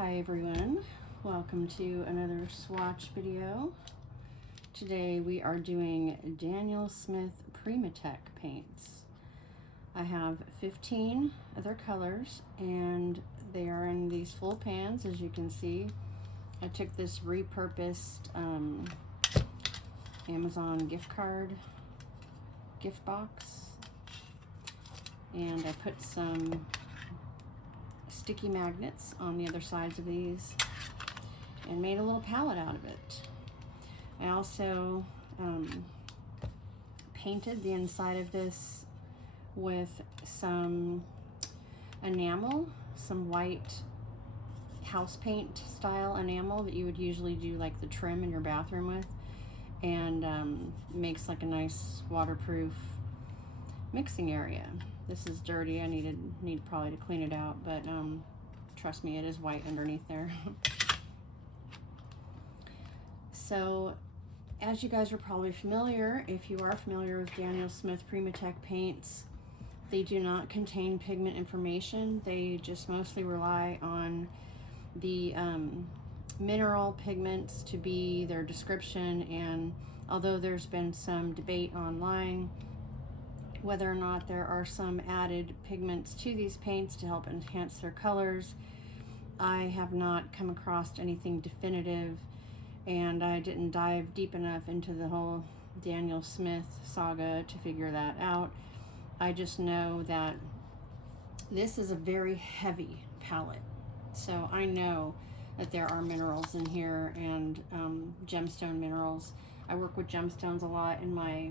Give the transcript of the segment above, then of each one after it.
Hi everyone, welcome to another swatch video. Today we are doing Daniel Smith PRIMATEK paints. I have 15 other colors and they are in these full pans, as you can see. I took this repurposed Amazon gift box, and I put some sticky magnets on the other sides of these and made a little palette out of it. I also painted the inside of this with some enamel, some white house paint style enamel that you would usually do like the trim in your bathroom with, and makes like a nice waterproof mixing area. This is dirty. I need probably to clean it out, but trust me, it is white underneath there. So, as you guys are probably familiar, if you are familiar with Daniel Smith PRIMATEK paints, they do not contain pigment information. They just mostly rely on the mineral pigments to be their description, and although there's been some debate online whether or not there are some added pigments to these paints to help enhance their colors, I have not come across anything definitive, and I didn't dive deep enough into the whole Daniel Smith saga to figure that out. I just know that this is a very heavy palette, so I know that there are minerals in here, and gemstone minerals. I work with gemstones a lot in my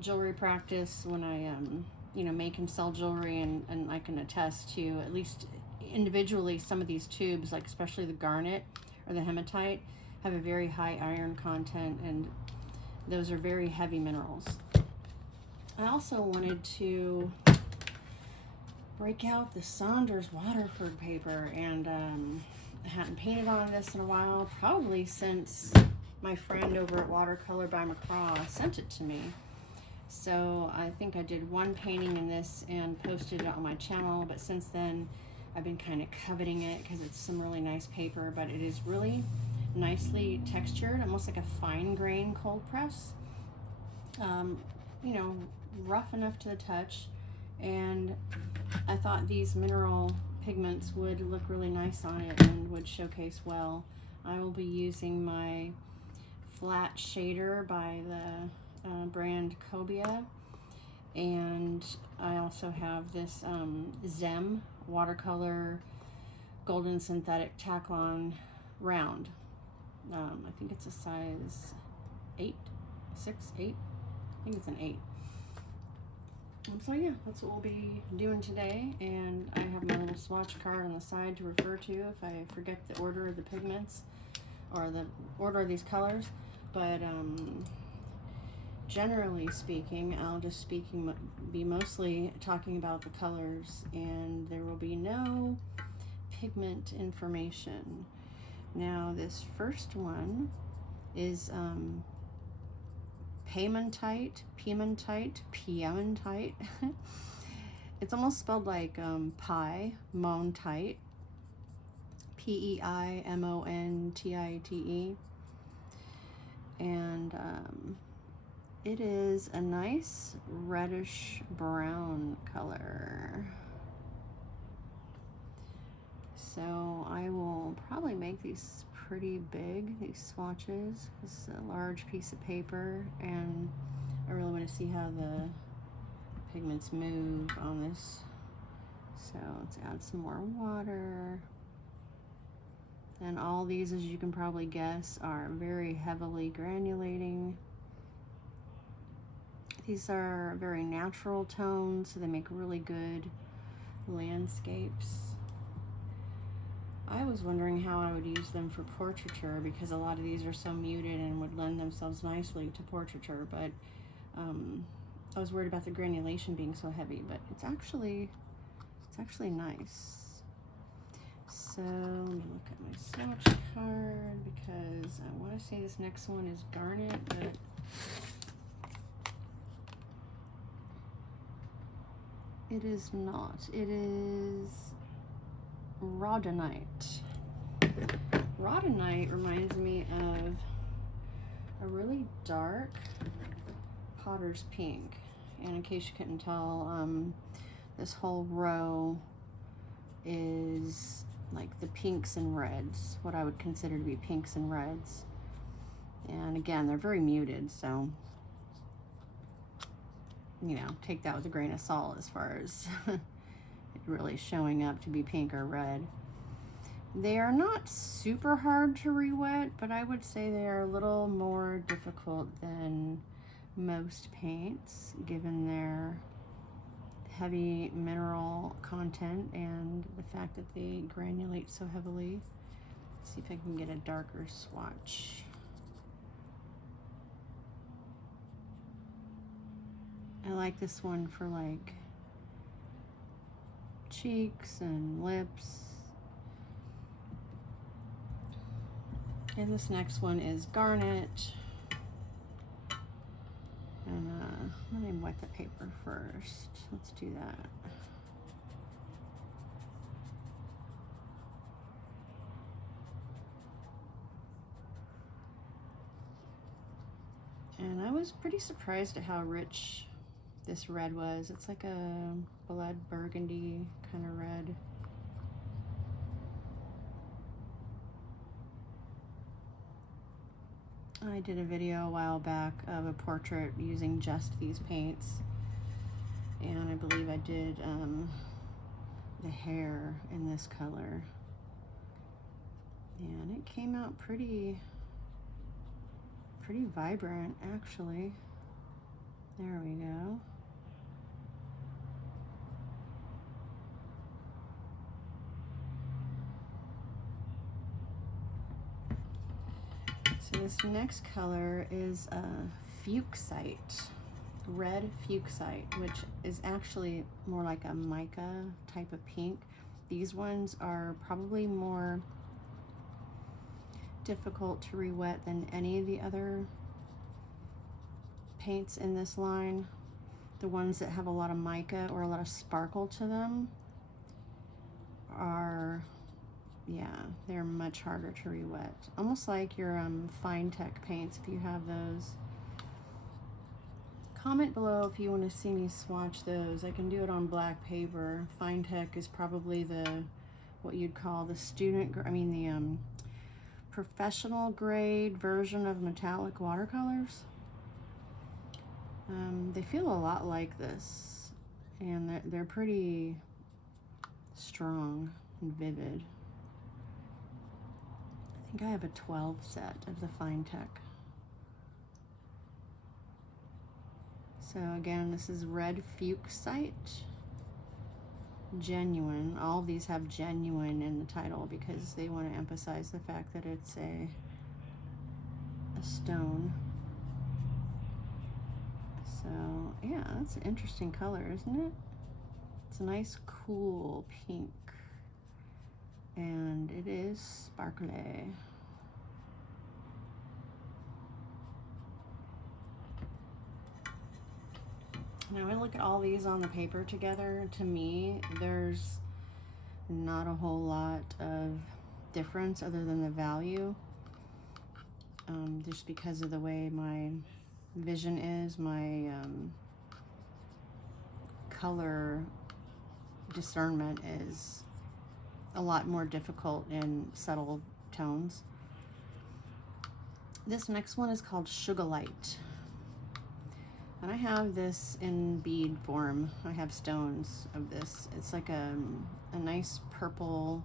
jewelry practice when I make and sell jewelry, and I can attest to, at least individually, some of these tubes, like especially the Garnet or the Hematite, have a very high iron content, and those are very heavy minerals. I also wanted to break out the Saunders Waterford paper, and I hadn't painted on this in a while, probably since my friend over at Watercolor by McCraw sent it to me. So I think I did one painting in this and posted it on my channel, but since then I've been kind of coveting it because it's some really nice paper, but it is really nicely textured, almost like a fine grain cold press. Rough enough to the touch, and I thought these mineral pigments would look really nice on it and would showcase well. I will be using my flat shader by the brand Cobia, and I also have this Zem watercolor golden synthetic Taklon round. I think it's a size 8, 6, 8. I think it's an 8. So yeah, that's what we'll be doing today, and I have my little swatch card on the side to refer to if I forget the order of the pigments or the order of these colors, but generally speaking, I'll just be mostly talking about the colors, and there will be no pigment information. Now, this first one is PEIMONTITE. It's almost spelled like PEIMONTITE, PEIMONTITE, and it is a nice reddish brown color. So I will probably make these pretty big, these swatches. It's a large piece of paper, and I really want to see how the pigments move on this. So let's add some more water. And all these, as you can probably guess, are very heavily granulating. These are very natural tones, so they make really good landscapes. I was wondering how I would use them for portraiture, because a lot of these are so muted and would lend themselves nicely to portraiture, but I was worried about the granulation being so heavy, but it's actually nice. So let me look at my swatch card, because I want to say this next one is Garnet, but it is not. It is RHODONITE. Rhodonite reminds me of a really dark Potter's Pink. And in case you couldn't tell, this whole row is like the pinks and reds, what I would consider to be pinks and reds. And again, they're very muted, so, you know, take that with a grain of salt as far as it really showing up to be pink or red. They are not super hard to re-wet, but I would say they are a little more difficult than most paints, given their heavy mineral content and the fact that they granulate so heavily. Let's see if I can get a darker swatch. I like this one for like cheeks and lips. And this next one is Garnet. And let me wet the paper first. Let's do that. And I was pretty surprised at how rich this red was. It's like a blood burgundy kind of red. I did a video a while back of a portrait using just these paints, and I believe I did the hair in this color, and it came out pretty vibrant actually. There we go. So this next color is a FUCHSITE, red FUCHSITE, which is actually more like a mica type of pink. These ones are probably more difficult to re-wet than any of the other paints in this line. The ones that have a lot of mica or a lot of sparkle to them are, yeah, they're much harder to re-wet. Almost like your PHIMONTITE paints, if you have those. Comment below if you want to see me swatch those. I can do it on black paper. PHIMONTITE is probably the, what you'd call the student, the professional grade version of metallic watercolors. They feel a lot like this, and they're pretty strong and vivid. I think I have a 12 set of the PHIMONTITE. So again, this is red FUCHSITE, genuine. All of these have genuine in the title because they want to emphasize the fact that it's a stone. So yeah, that's an interesting color, isn't it? It's a nice cool pink, and it is sparkly. Now I look at all these on the paper together. To me, there's not a whole lot of difference other than the value, just because of the way my vision is. My color discernment is a lot more difficult in subtle tones. This next one is called SUGALIT, and I have this in bead form. I have stones of this. It's like a nice purple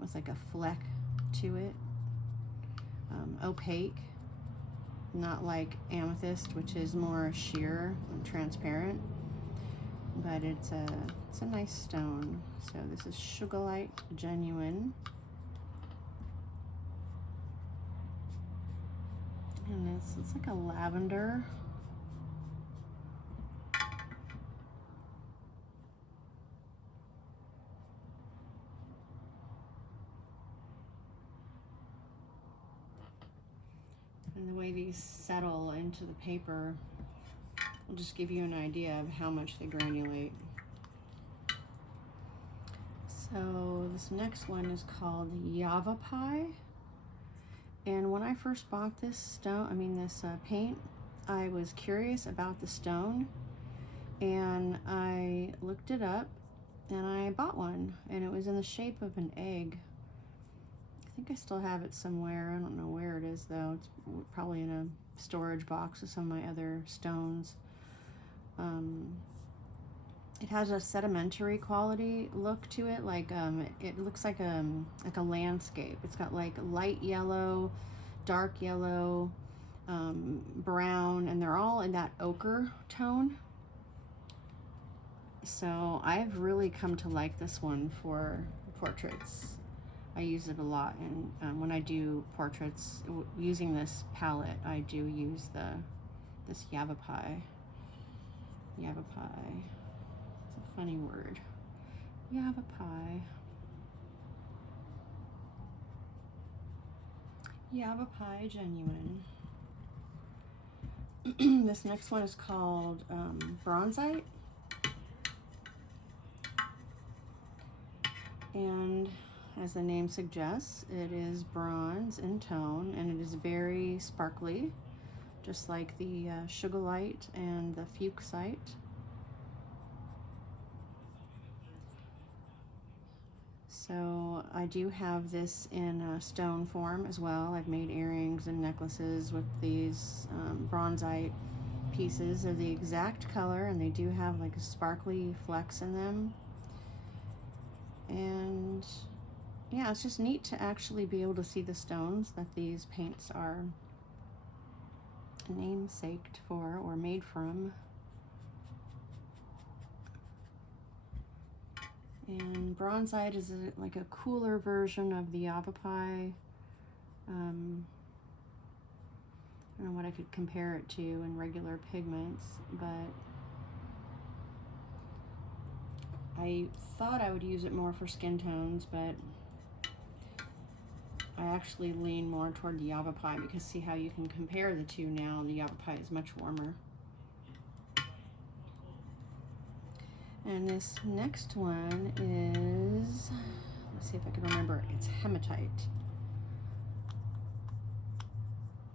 with like a fleck to it, opaque, not like Amethyst, which is more sheer and transparent, but it's a nice stone. So this is SUGALIT genuine, and it's like a lavender. And the way these settle into the paper will just give you an idea of how much they granulate. So So this next one is called YAVPAI. And when I first bought this stone, this paint, I was curious about the stone, and I looked it up and I bought one, and it was in the shape of an egg. I think I still have it somewhere. I don't know where it is though. It's probably in a storage box with some of my other stones. It has a sedimentary quality look to it, like it looks like a landscape. It's got like light yellow, dark yellow, brown, and they're all in that ochre tone. So I've really come to like this one for portraits. I use it a lot, and when I do portraits using this palette, I do use this YAVPAI. YAVPAI. It's a funny word. YAVPAI. YAVPAI Genuine. This next one is called Bronzite. And as the name suggests, it is bronze in tone, and it is very sparkly, just like the SUGALIT and the FUCHSITE. So I do have this in stone form as well. I've made earrings and necklaces with these bronzite pieces. They're the exact color, and they do have like a sparkly flecks in them. And yeah, it's just neat to actually be able to see the stones that these paints are namesaked for or made from. And bronzite is like a cooler version of the YAVPAI. I don't know what I could compare it to in regular pigments, but I thought I would use it more for skin tones, but I actually lean more toward the YAVPAI, because see how you can compare the two now. The YAVPAI is much warmer. And this next one is, let's see if I can remember, it's Hematite.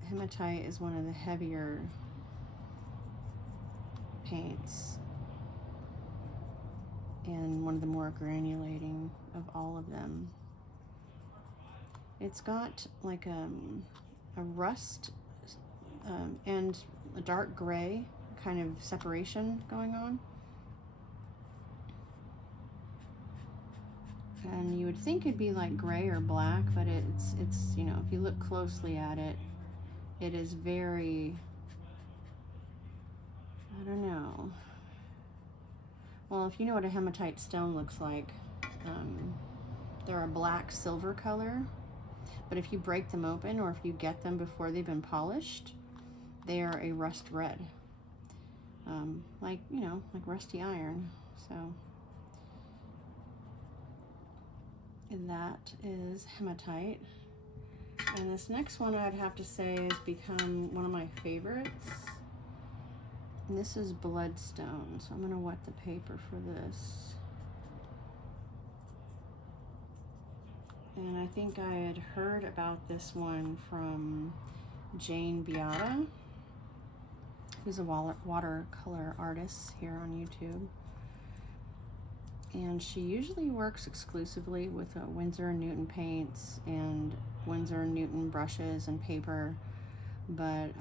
Hematite is one of the heavier paints and one of the more granulating of all of them. It's got like a rust and a dark gray kind of separation going on. And you would think it'd be like gray or black, but it's you know, if you look closely at it, it is very, I don't know. Well, if you know what a hematite stone looks like, they're a black silver color, but if you break them open or if you get them before they've been polished, they are a rust red, like, you know, like rusty iron. So and that is Hematite. And this next one I'd have to say has become one of my favorites. And this is Bloodstone. So I'm going to wet the paper for this. And I think I had heard about this one from Jane Beata, who's a watercolor artist here on YouTube. And she usually works exclusively with Winsor & Newton paints and Winsor & Newton brushes and paper. But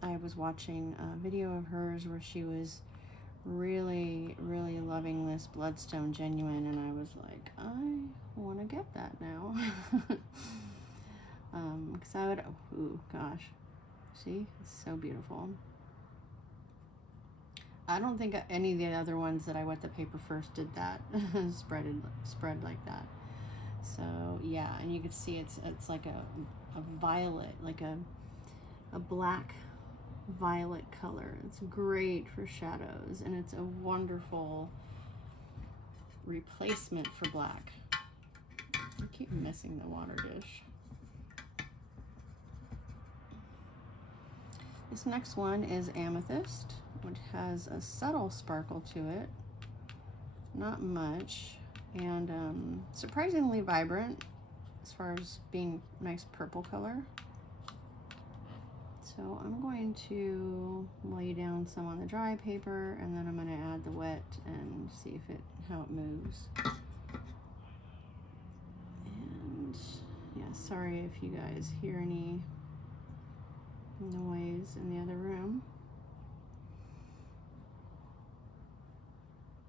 I was watching a video of hers where she was really, really loving this Bloodstone Genuine, and I was like, I want to get that now. Because I would, oh gosh, see, it's so beautiful. I don't think any of the other ones that I wet the paper first did that, spread like that. So yeah, and you can see it's like a violet, like a black violet color. It's great for shadows, and it's a wonderful replacement for black. I keep missing the water dish. This next one is Amethyst, which has a subtle sparkle to it, not much, and surprisingly vibrant as far as being nice purple color. So I'm going to lay down some on the dry paper, and then I'm going to add the wet and see how it moves. And yeah, sorry if you guys hear any noise in the other room.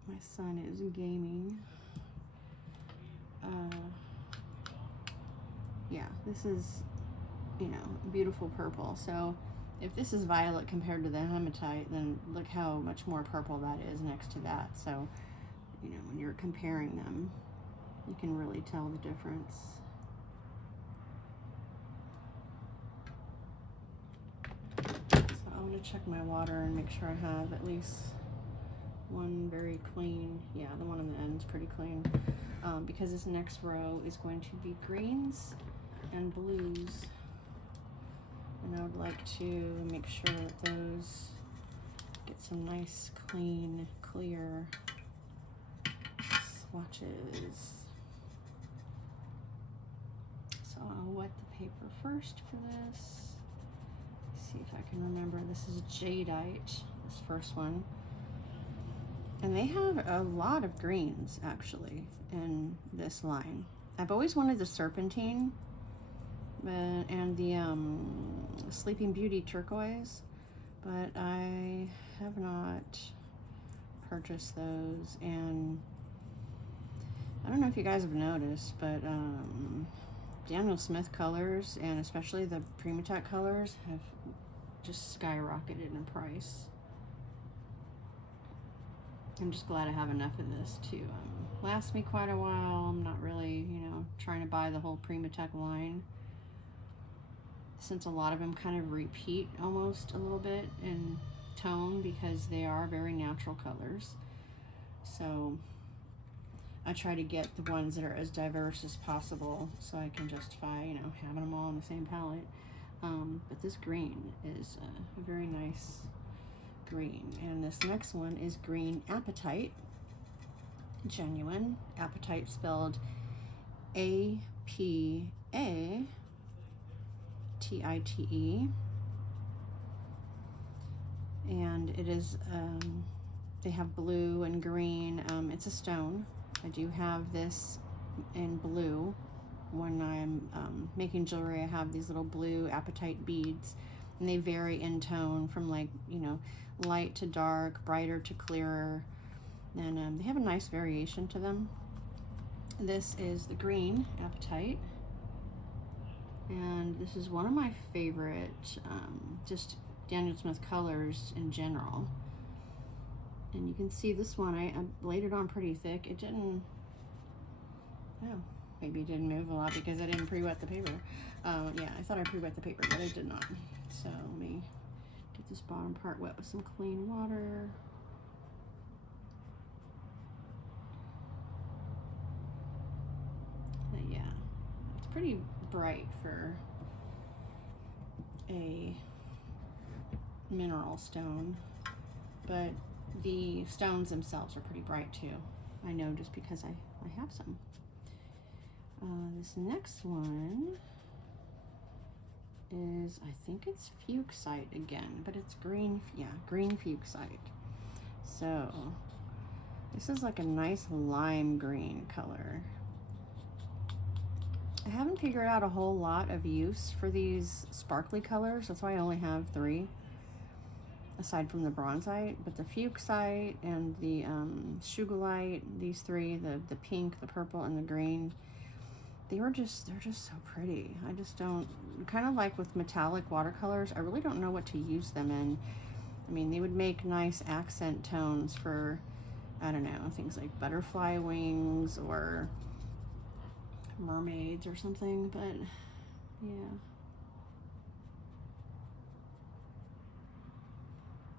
My son is gaming. Yeah, this is, you know, beautiful purple. So if this is violet compared to the hematite, then look how much more purple that is next to that. So, you know, when you're comparing them, you can really tell the difference. So I'm going to check my water and make sure I have at least one very clean. Yeah, the one on the end is pretty clean, because this next row is going to be greens and blues, and I would like to make sure that those get some nice, clean, clear swatches. So I'll wet the paper first for this. See if I can remember. This is JADEITE, this first one. And they have a lot of greens, actually, in this line. I've always wanted the Serpentine and the Sleeping Beauty turquoise, but I have not purchased those. And I don't know if you guys have noticed, but Daniel Smith colors, and especially the PRIMATEK colors, have just skyrocketed in price. I'm just glad I have enough of this to last me quite a while. I'm not really, you know, trying to buy the whole PRIMATEK line, since a lot of them kind of repeat almost a little bit in tone because they are very natural colors. So I try to get the ones that are as diverse as possible so I can justify, you know, having them all in the same palette. But this green is a very nice green, and this next one is green apatite, genuine apatite, spelled APATITE, and it is they have blue and green. It's a stone. I do have this in blue. When I'm making jewelry, I have these little blue apatite beads, and they vary in tone from, like, you know, light to dark, brighter to clearer, and they have a nice variation to them. This is the green apatite, and this is one of my favorite just Daniel Smith colors in general. And you can see this one, I laid it on pretty thick. It didn't, oh, maybe it didn't move a lot because I didn't pre-wet the paper. Yeah, I thought I pre-wet the paper, but I did not. So let me get this bottom part wet with some clean water. But yeah, it's pretty bright for a mineral stone, but the stones themselves are pretty bright too. I know, just because I have some. This next one is, I think it's FUCHSITE again, but it's green. Yeah, green FUCHSITE. So this is like a nice lime green color. I haven't figured out a whole lot of use for these sparkly colors. That's why I only have 3, aside from the bronzite. But the FUCHSITE and the SUGALIT, these 3, the pink, the purple, and the green, they're just so pretty. I just don't, kind of like with metallic watercolors, I really don't know what to use them in. I mean, they would make nice accent tones for, I don't know, things like butterfly wings or mermaids or something, but yeah.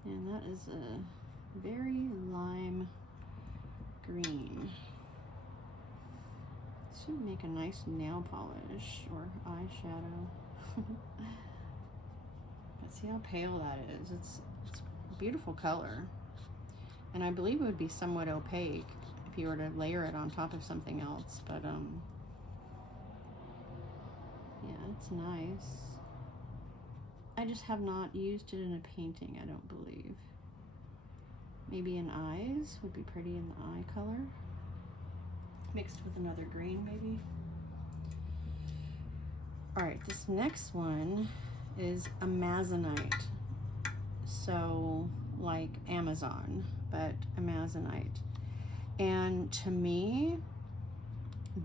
And that is a very lime green. Should make a nice nail polish or eyeshadow. But see how pale that is. It's a beautiful color, and I believe it would be somewhat opaque if you were to layer it on top of something else, but yeah, it's nice. I just have not used it in a painting, I don't believe. Maybe in eyes would be pretty in the eye color. Mixed with another green, maybe. All right, this next one is Amazonite. So like Amazon, but Amazonite. And to me,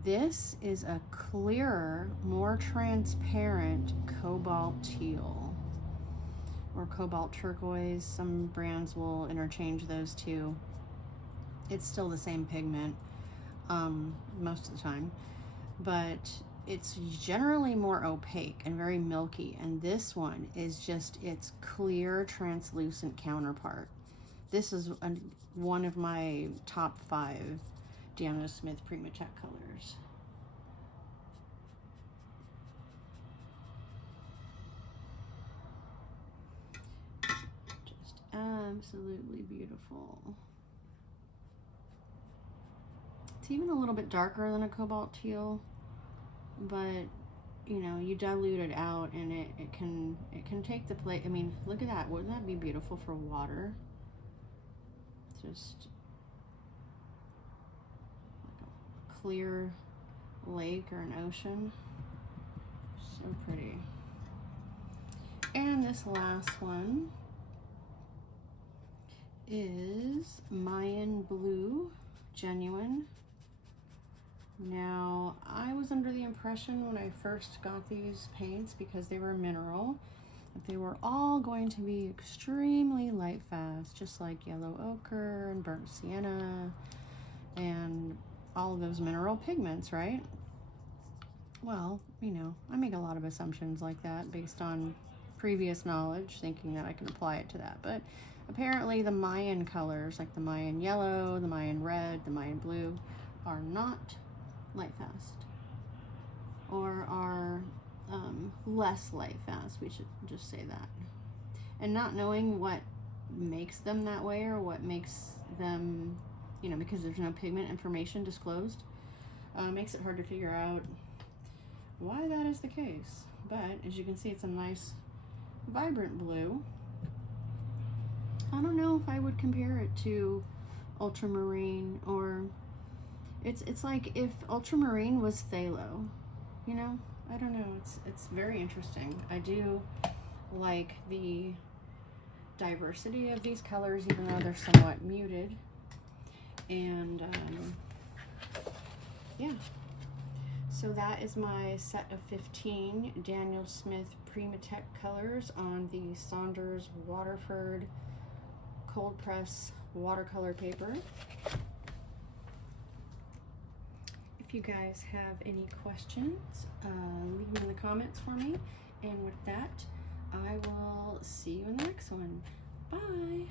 this is a clearer, more transparent cobalt teal or cobalt turquoise. Some brands will interchange those two. It's still the same pigment most of the time, but it's generally more opaque and very milky, and this one is just its clear, translucent counterpart. This is one of my top 5 Daniel Smith PRIMATEK colors. Just absolutely beautiful. It's even a little bit darker than a cobalt teal, but you know, you dilute it out and it can take the place. I mean, look at that. Wouldn't that be beautiful for water? Just like a clear lake or an ocean. So pretty. And this last one is Mayan Blue Genuine. Now, I was under the impression when I first got these paints, because they were mineral, that they were all going to be extremely light fast, just like yellow ochre and burnt sienna and all of those mineral pigments, right? Well, you know, I make a lot of assumptions like that based on previous knowledge, thinking that I can apply it to that. But apparently the Mayan colors, like the Mayan yellow, the Mayan red, the Mayan blue, are not light fast, or are less light fast. We should just say that. And not knowing what makes them that way, or what makes them, you know, because there's no pigment information disclosed, makes it hard to figure out why that is the case. But as you can see, it's a nice vibrant blue. I don't know if I would compare it to ultramarine, or it's like if ultramarine was phthalo, you know? I don't know, it's very interesting. I do like the diversity of these colors, even though they're somewhat muted. And yeah, so that is my set of 15 Daniel Smith PRIMATEK colors on the Saunders Waterford cold press watercolor paper. If you guys have any questions, leave them in the comments for me. And with that, I will see you in the next one. Bye.